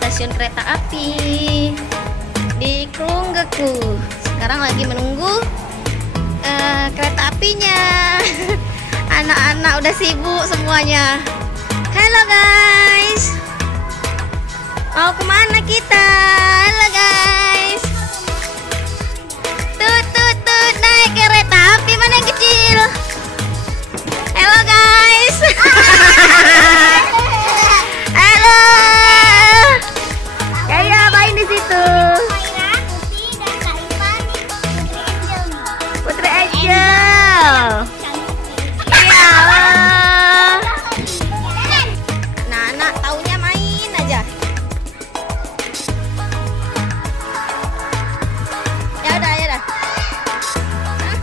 stasiun kereta api di Krunggeku. Sekarang lagi menunggu kereta apinya. Anak-anak udah sibuk semuanya. Halo guys, mau kemana kita? Halo guys, tut naik kereta api mana yang kecil? Halo guys. Halo. Kayak apain di situ? Putri Angel. Iya. Nah, anak taunya main aja. Ya udah. Hah?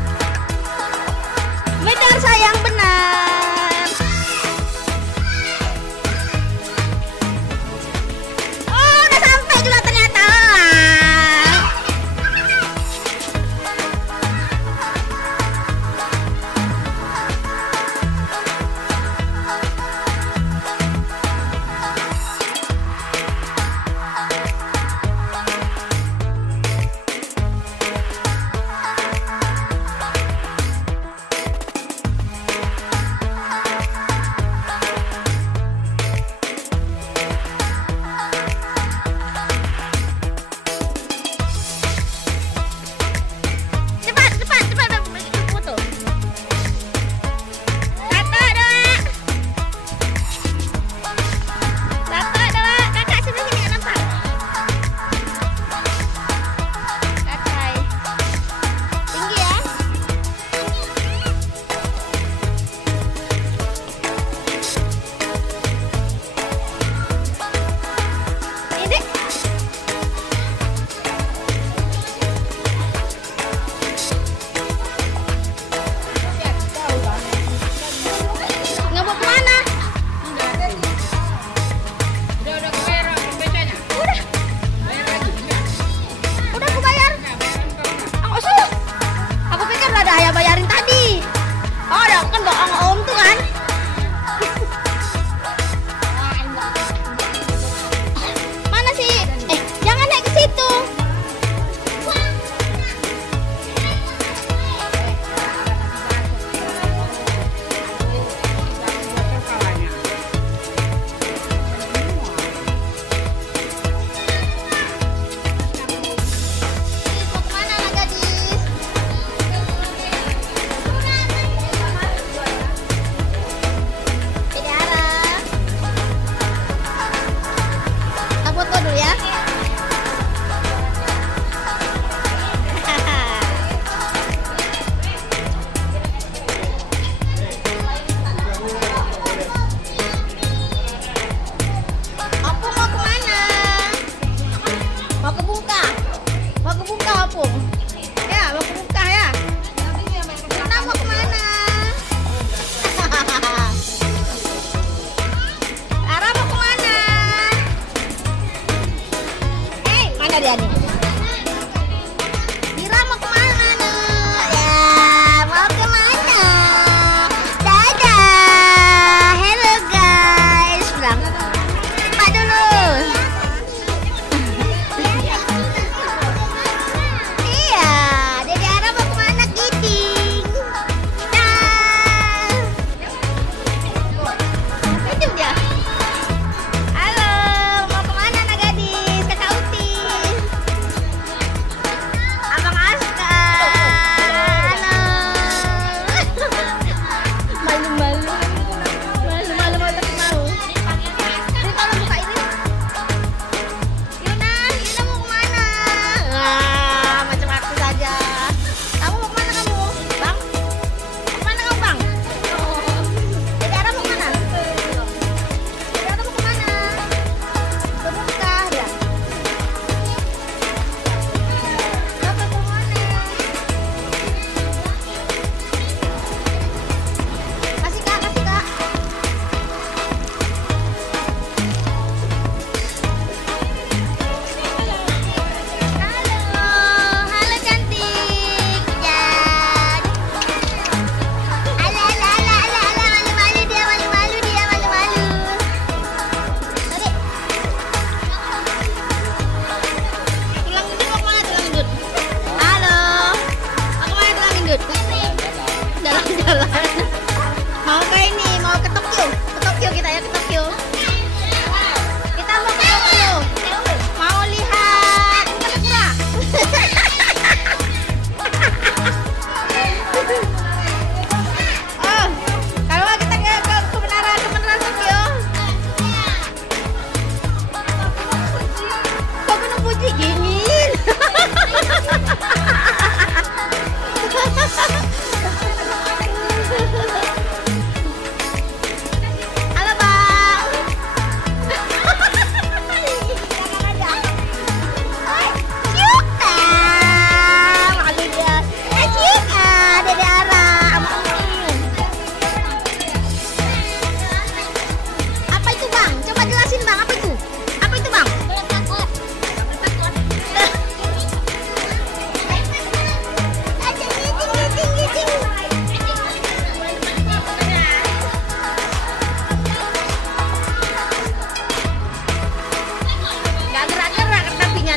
Benar sayang, benar. Oh, udah sampai juga ternyata. Cepat foto. 1, 2. Kakak sini nggak nampak. Kakak tinggi ya. Ini ngebut kemana? Udah aku bayar. Aku suruh. Aku pikir udah ada ayah bayarin tadi. Oh, ada kan bohong om tuh kan. Mana sih? Jangan naik ke situ. Mau kemana anak gadis? Ini arah. Kita foto dulu ya. Opung mau kemana? Mau ke Bungkah? Mau ke Bungkah Opung? Ya, mau ke Bungkah ya? Kita mau kemana? Ara mau kemana? Mana dia nih? Mira mau kemana nih? Ya, mau kemana? Dadah. Hello guys. Bilang. Pak dulu. Iya, Dede Ara mau kemana Giting? Dah. Itu dia. Halo, mau kemana anak gadis? Kakak Uti.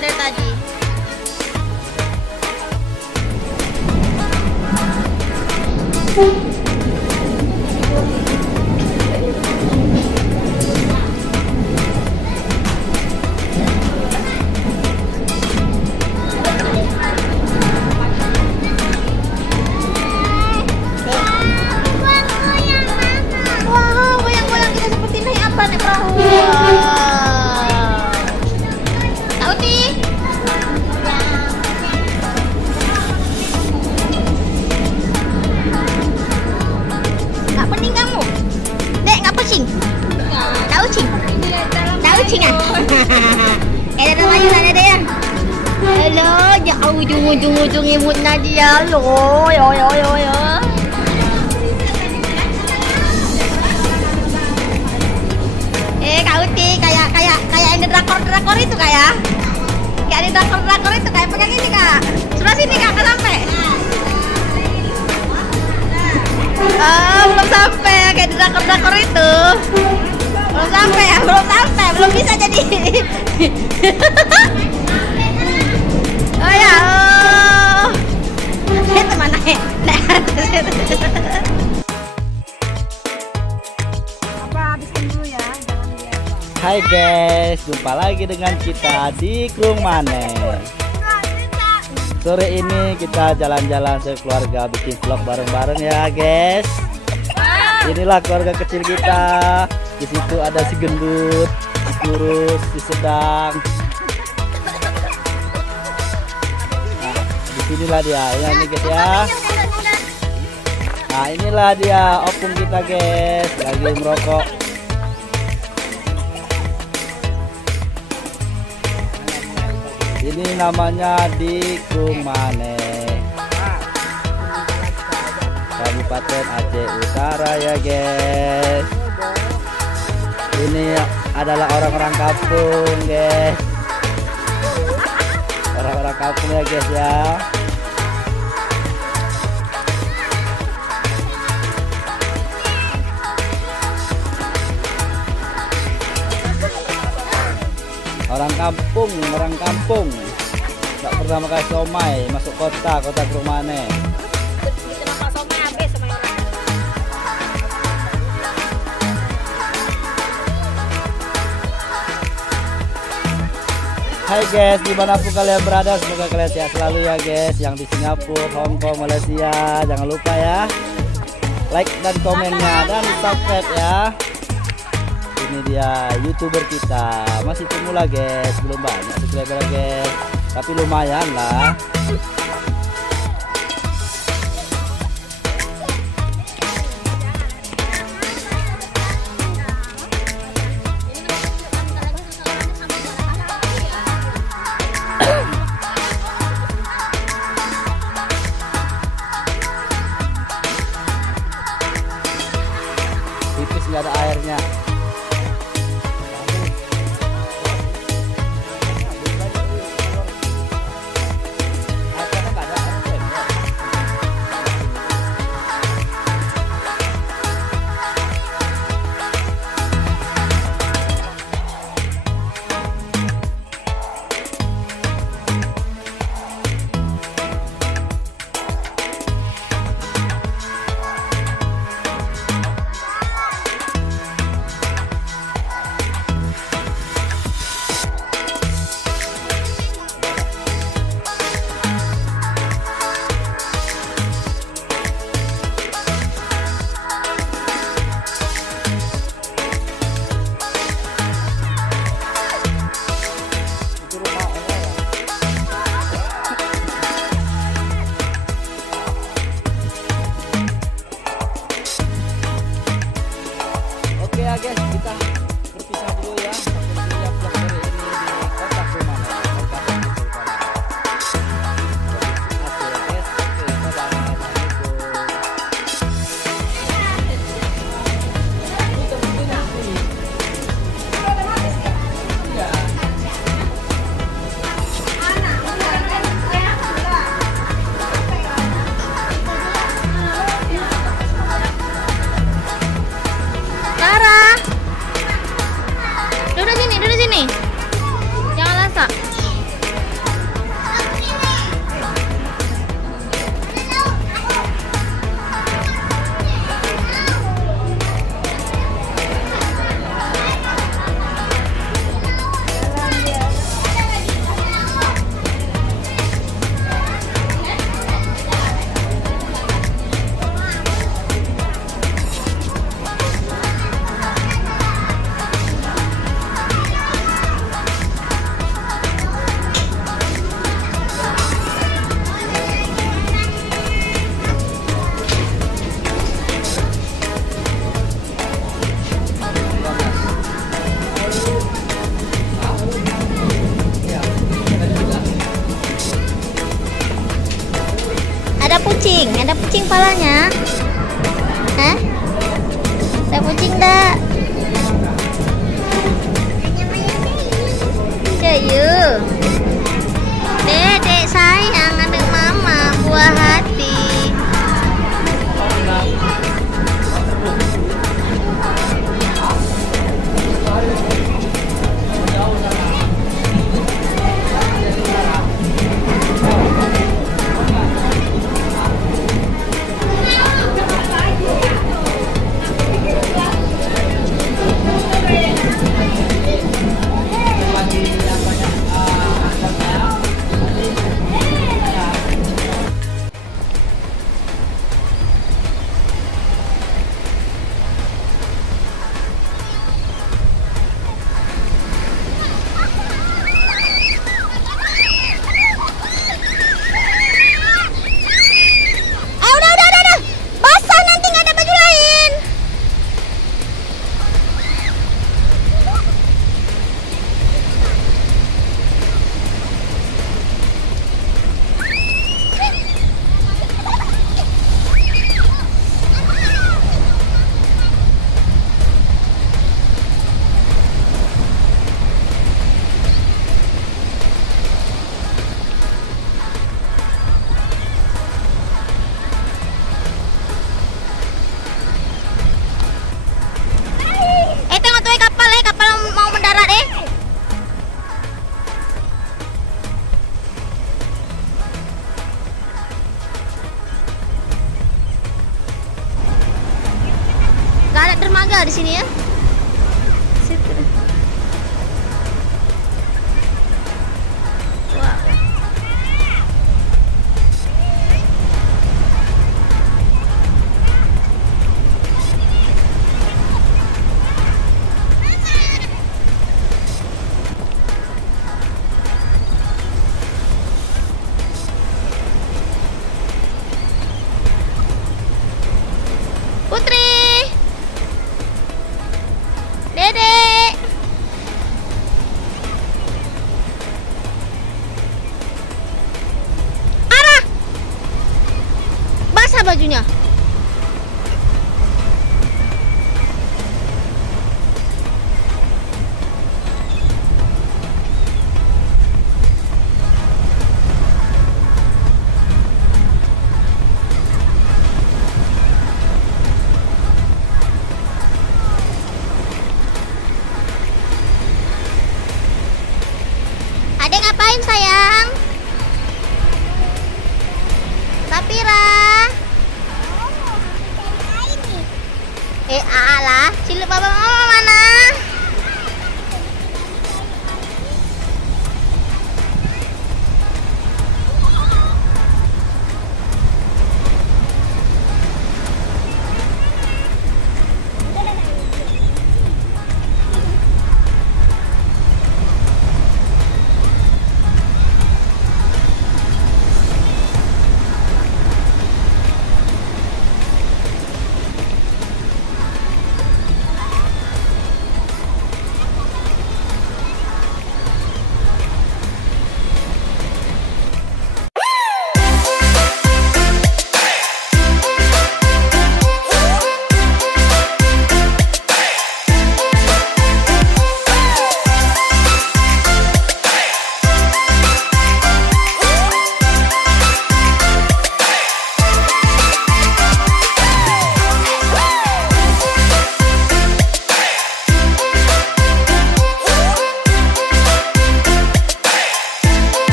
dari tadi. Halo, jauh ujung-ujung imutnya dia loh, yo. Kak Uti kayak ini drakor itu kayak di drakor itu kayak pegang ini Kak. Sebelah sini Kak, sampai. Belum sampai kayak di drakor itu. Belum bisa jadi. Oh ya, itu mana ya? Hai guys, jumpa lagi dengan kita di Krung Mane. Sore ini kita jalan-jalan sekeluarga bikin vlog bareng-bareng ya guys. Inilah keluarga kecil kita. Di situ ada si gendut, si kurus, si sedang. Nah, disinilah dia, ya nih guys ya. Nah inilah dia opung kita guys, lagi merokok. Ini namanya di Krung Mane, Kabupaten Aceh Utara ya guys. Ini adalah orang-orang kampung guys, orang-orang kampung ya guys ya. Orang kampung nggak pernah makan somai, masuk kota Krung Mane. Hai guys, dimanapun kalian berada, semoga kalian sehat selalu ya guys. Yang di Singapura, Hong Kong, Malaysia, jangan lupa ya like dan komennya dan subscribe ya. Ini dia YouTuber kita, masih pemula guys, belum banyak subscriber guys, tapi lumayan lah. Tipis nggak ada airnya. Ada kucing palanya? Hah? Ada kucing dah? Cayu. Dedek sayang anak mama buah hati. Dermaga di sini ya. Situ. Wow. Putri. Dedek. Arah. Basah bajunya. Adek ngapain sayang? Sapira. Alah, cilup papa mama mana?